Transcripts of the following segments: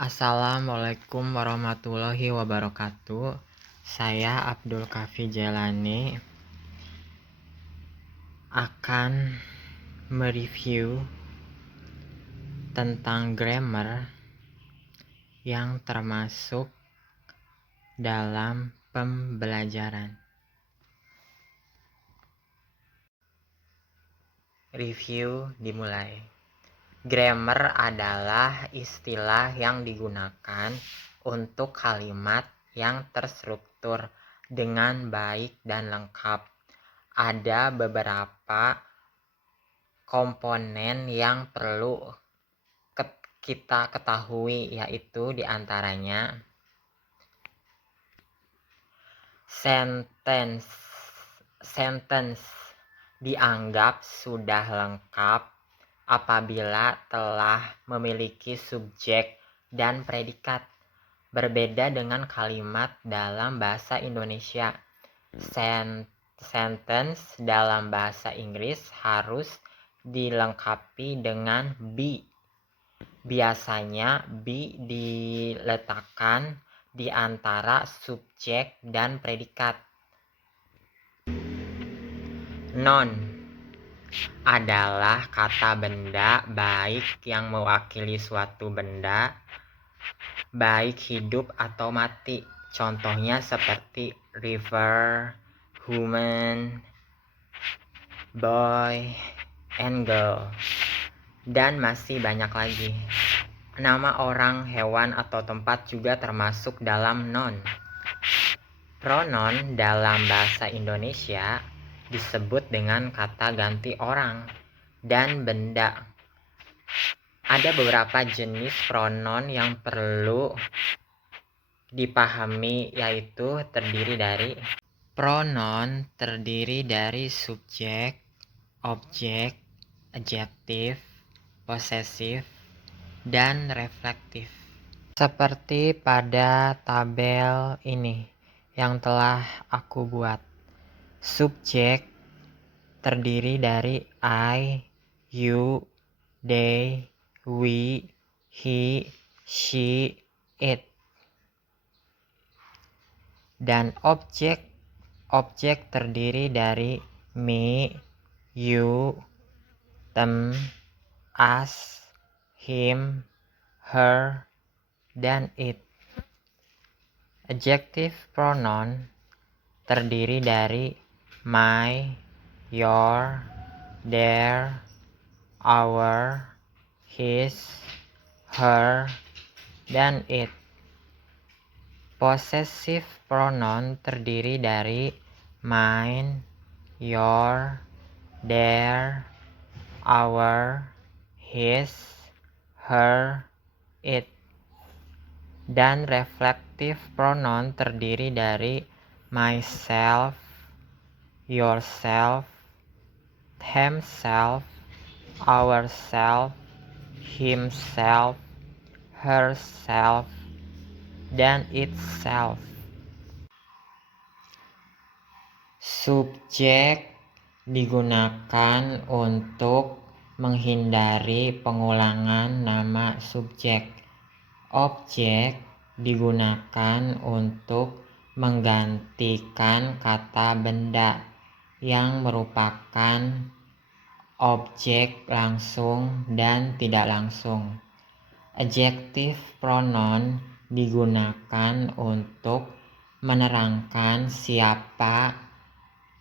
Assalamualaikum warahmatullahi wabarakatuh. Saya Abdul Kafi Jelani akan mereview tentang grammar yang termasuk dalam pembelajaran. Review dimulai. Grammar adalah istilah yang digunakan untuk kalimat yang terstruktur dengan baik dan lengkap. Ada beberapa komponen yang perlu kita ketahui, yaitu diantaranya sentence dianggap sudah lengkap apabila telah memiliki subjek dan predikat. Berbeda dengan kalimat dalam bahasa Indonesia, sentence dalam bahasa Inggris harus dilengkapi dengan be. Biasanya be diletakkan di antara subjek dan predikat. Noun adalah kata benda baik yang mewakili suatu benda, baik hidup atau mati. Contohnya seperti river, woman, boy, and girl, dan masih banyak lagi. Nama orang, hewan, atau tempat juga termasuk dalam noun. Pronoun dalam bahasa Indonesia disebut dengan kata ganti orang dan benda. Ada beberapa jenis pronoun yang perlu dipahami, yaitu pronoun terdiri dari subjek, objek, adjektif, posesif, dan reflektif. Seperti pada tabel ini yang telah aku buat. Subjek terdiri dari I, you, they, we, he, she, it. Dan objek terdiri dari me, you, them, us, him, her, dan it. Adjective pronoun terdiri dari my, your, their, our, his, her, dan it. Possessive pronoun terdiri dari mine, your, their, our, his, her, it. Dan reflective pronoun terdiri dari myself, yourself, himself, ourself, himself, herself, dan itself. Subjek digunakan untuk menghindari pengulangan nama subjek. Objek digunakan untuk menggantikan kata benda yang merupakan objek langsung dan tidak langsung. Adjective pronoun digunakan untuk menerangkan siapa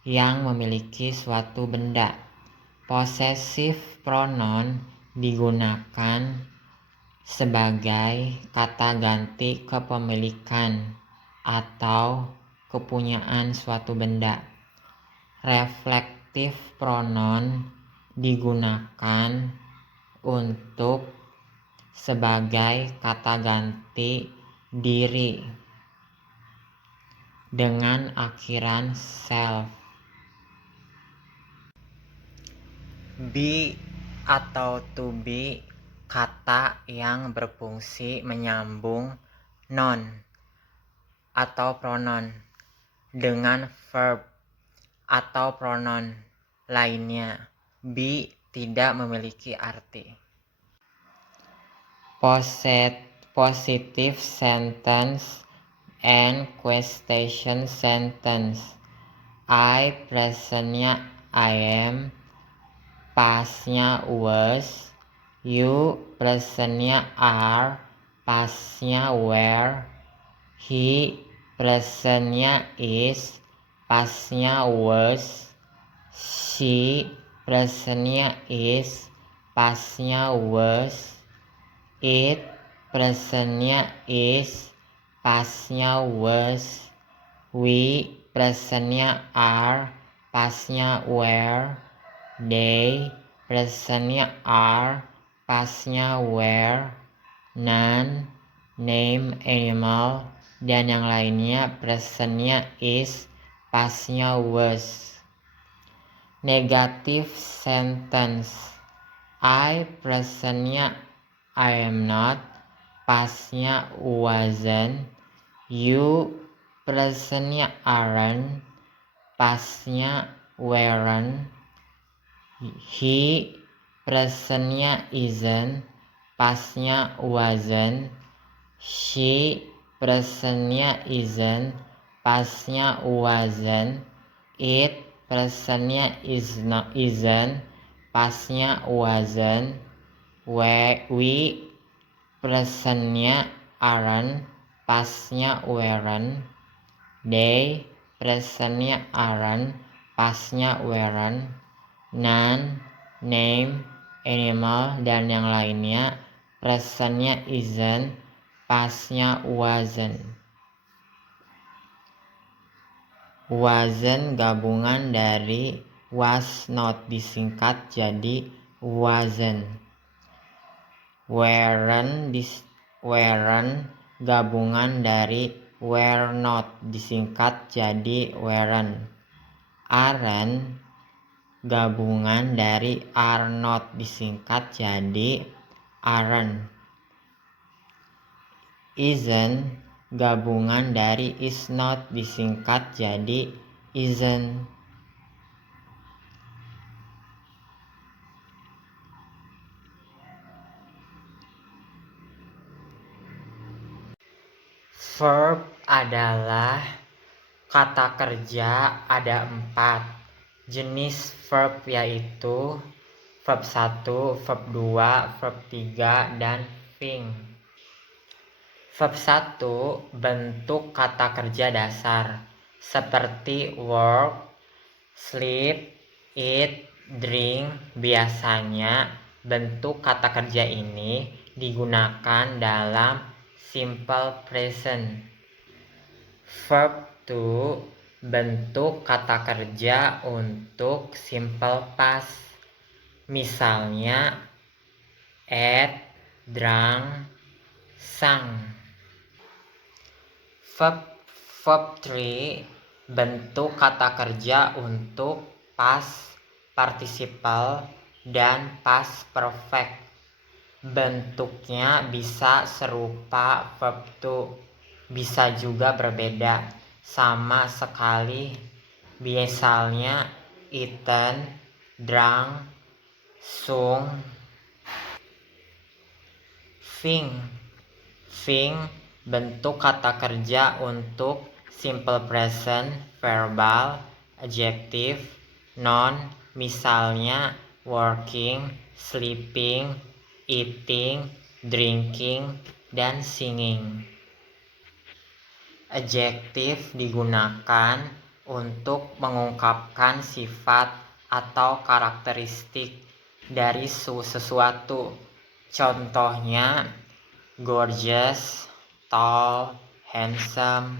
yang memiliki suatu benda. Possessive pronoun digunakan sebagai kata ganti kepemilikan atau kepunyaan suatu benda. Reflective pronoun digunakan untuk sebagai kata ganti diri dengan akhiran self. Be atau to be, kata yang berfungsi menyambung noun atau pronoun dengan verb atau pronoun lainnya. Be tidak memiliki arti. positive sentence and question sentence. I presentnya I am, pastnya was, you presentnya are, pastnya were, he presentnya is, pastnya was, she presentnya is, pastnya was, it presentnya is, pastnya was, we presentnya are, pastnya were, they presentnya are, pastnya were, none, name, animal, dan yang lainnya presentnya is, pastnya was. Negative sentence. I presentnya I am not, pastnya wasn't, you presentnya aren't, pastnya weren't, he presentnya isn't, pastnya wasn't, she presentnya isn't, pastnya wasn't, it presentnya isn't, pastnya wasn't, we presentnya aren't, pastnya weren't, they presentnya aren't, pastnya weren't, none, name, animal, dan yang lainnya presentnya isn't, pastnya wasn't. Wasn't gabungan dari was not disingkat jadi wasn't. Weren't gabungan dari were not disingkat jadi weren't. Aren't gabungan dari are not disingkat jadi aren't. Isn't gabungan dari is not disingkat jadi isn't. Verb adalah kata kerja, ada 4 jenis verb, yaitu verb 1, verb 2, verb 3, dan thing. Verb 1 bentuk kata kerja dasar seperti work, sleep, eat, drink. Biasanya bentuk kata kerja ini digunakan dalam simple present. Verb 2 bentuk kata kerja untuk simple past. Misalnya ate, drank, sang. Verb 3 bentuk kata kerja untuk past participle dan past perfect. Bentuknya bisa serupa verb 2, bisa juga berbeda sama sekali. Misalnya eaten, drunk, sung, think, bentuk kata kerja untuk simple present, verbal, adjective, noun. Misalnya working, sleeping, eating, drinking, dan singing. Adjective digunakan untuk mengungkapkan sifat atau karakteristik dari sesuatu. Contohnya gorgeous, tall, handsome,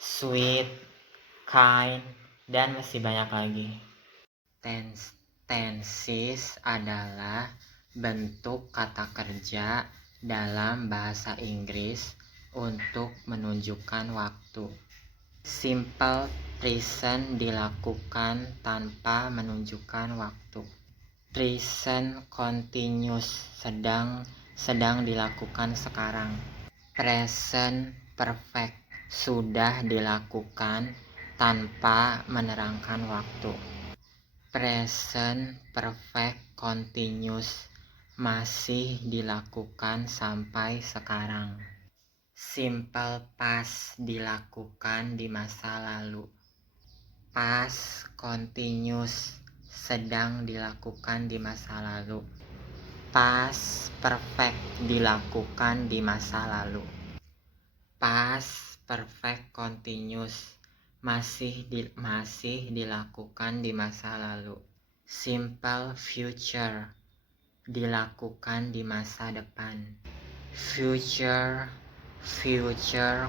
sweet, kind, dan masih banyak lagi. Tenses adalah bentuk kata kerja dalam bahasa Inggris untuk menunjukkan waktu. Simple present dilakukan tanpa menunjukkan waktu. Present continuous sedang dilakukan sekarang. Present perfect sudah dilakukan tanpa menerangkan waktu. Present perfect continuous masih dilakukan sampai sekarang. Simple past dilakukan di masa lalu. Past continuous sedang dilakukan di masa lalu. Past perfect dilakukan di masa lalu. Past perfect continuous masih dilakukan di masa lalu. Simple future dilakukan di masa depan. Future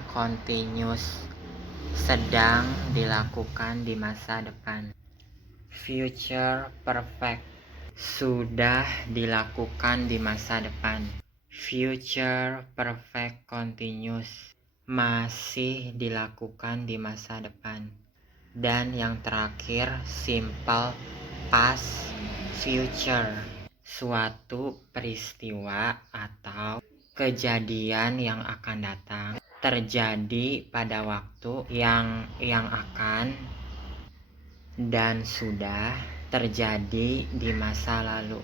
continuous sedang dilakukan di masa depan. Future perfect sudah dilakukan di masa depan. Future perfect continuous masih dilakukan di masa depan. Dan yang terakhir, simple past future, suatu peristiwa atau kejadian yang akan datang terjadi pada waktu yang akan dan sudah terjadi di masa lalu.